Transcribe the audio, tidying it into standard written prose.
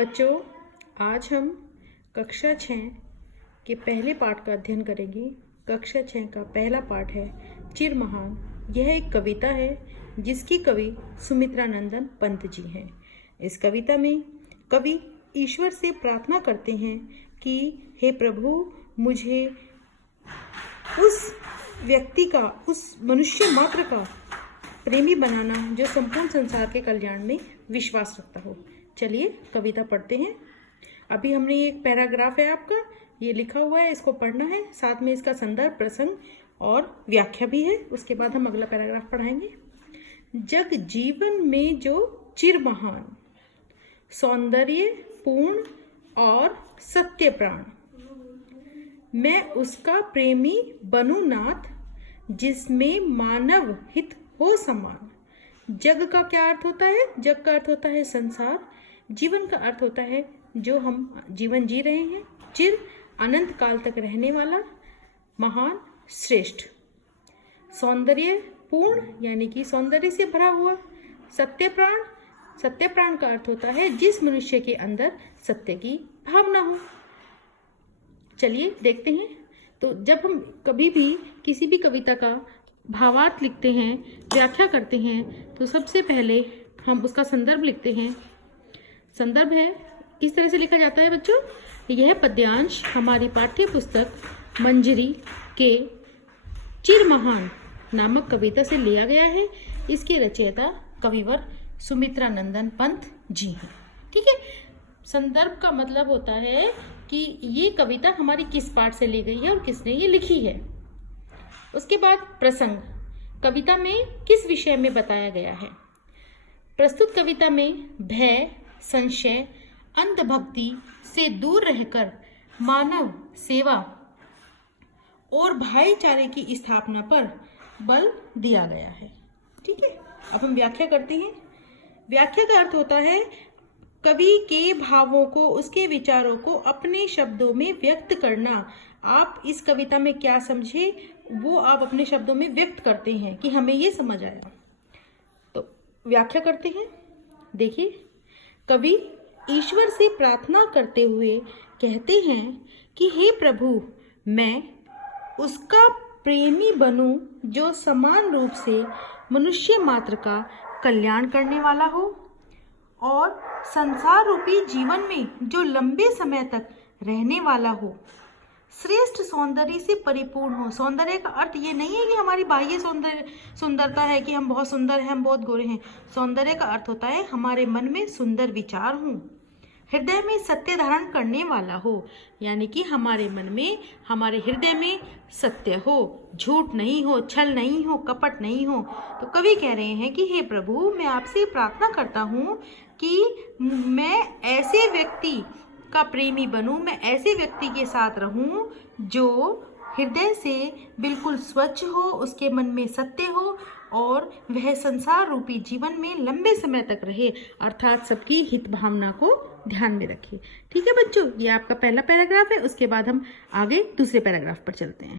बच्चों, आज हम कक्षा 6 के पहले पाठ का अध्ययन करेंगे। कक्षा 6 का पहला पाठ है चिर महान। यह एक कविता है जिसकी कवि सुमित्रा नंदन पंत जी हैं। इस कविता में कवि ईश्वर से प्रार्थना करते हैं कि हे प्रभु, मुझे उस व्यक्ति का, उस मनुष्य मात्र का प्रेमी बनाना जो संपूर्ण संसार के कल्याण में विश्वास रखता हो। चलिए कविता पढ़ते हैं। अभी हमने एक पैराग्राफ है आपका, ये लिखा हुआ है, इसको पढ़ना है, साथ में इसका संदर्भ, प्रसंग और व्याख्या भी है। उसके बाद हम अगला पैराग्राफ पढ़ाएंगे। जग जीवन में जो चिर महान, सौंदर्य पूर्ण और सत्य प्राण, मैं उसका प्रेमी बनूं नाथ, जिसमें मानव हित हो समान। जग का क्या अर्थ होता है? जग का अर्थ होता है संसार। जीवन का अर्थ होता है जो हम जीवन जी रहे हैं। चिर अनंत काल तक रहने वाला, महान, श्रेष्ठ। सौंदर्य पूर्ण यानी कि सौंदर्य से भरा हुआ। सत्य प्राण, सत्य प्राण का अर्थ होता है जिस मनुष्य के अंदर सत्य की भावना हो। चलिए देखते हैं। तो जब हम कभी भी किसी भी कविता का भावार्थ लिखते हैं, व्याख्या करते हैं, तो सबसे पहले हम उसका संदर्भ लिखते हैं। संदर्भ है, किस तरह से लिखा जाता है बच्चों? यह पद्यांश हमारी पाठ्य पुस्तक मंजरी के चिर महान नामक कविता से लिया गया है। इसके रचयिता कविवर सुमित्रा नंदन पंत जी हैं। ठीक है। संदर्भ का मतलब होता है कि ये कविता हमारी किस पाठ से ली गई है और किसने ये लिखी है। उसके बाद प्रसंग, कविता में किस विषय में बताया गया है। प्रस्तुत कविता में भय, संशय, अंधभक्ति से दूर रहकर मानव सेवा और भाईचारे की स्थापना पर बल दिया गया है। ठीक है। अब हम व्याख्या करते हैं। व्याख्या का अर्थ होता है कवि के भावों को, उसके विचारों को अपने शब्दों में व्यक्त करना। आप इस कविता में क्या समझे वो आप अपने शब्दों में व्यक्त करते हैं कि हमें ये समझ आया। तो व्याख्या करते हैं। देखिए, कवि ईश्वर से प्रार्थना करते हुए कहते हैं कि हे प्रभु, मैं उसका प्रेमी बनूं जो समान रूप से मनुष्य मात्र का कल्याण करने वाला हो और संसार रूपी जीवन में जो लंबे समय तक रहने वाला हो, श्रेष्ठ सौंदर्य से परिपूर्ण हो। सौंदर्य का अर्थ ये नहीं है कि हमारी बाह्य सुंदरता है कि हम बहुत सुंदर हैं, हम बहुत गोरे हैं। सौंदर्य का अर्थ होता है हमारे मन में सुंदर विचार हों, हृदय में सत्य धारण करने वाला हो, यानी कि हमारे मन में, हमारे हृदय में सत्य हो, झूठ नहीं हो, छल नहीं हो, कपट नहीं हो। तो कवि कह रहे हैं कि हे प्रभु, मैं आपसे प्रार्थना करता हूँ कि मैं ऐसे व्यक्ति का प्रेमी बनूं, मैं ऐसे व्यक्ति के साथ रहूं जो हृदय से बिल्कुल स्वच्छ हो, उसके मन में सत्य हो और वह संसार रूपी जीवन में लंबे समय तक रहे, अर्थात सबकी हित भावना को ध्यान में रखे। ठीक है बच्चों, ये आपका पहला पैराग्राफ है। उसके बाद हम आगे दूसरे पैराग्राफ पर चलते हैं।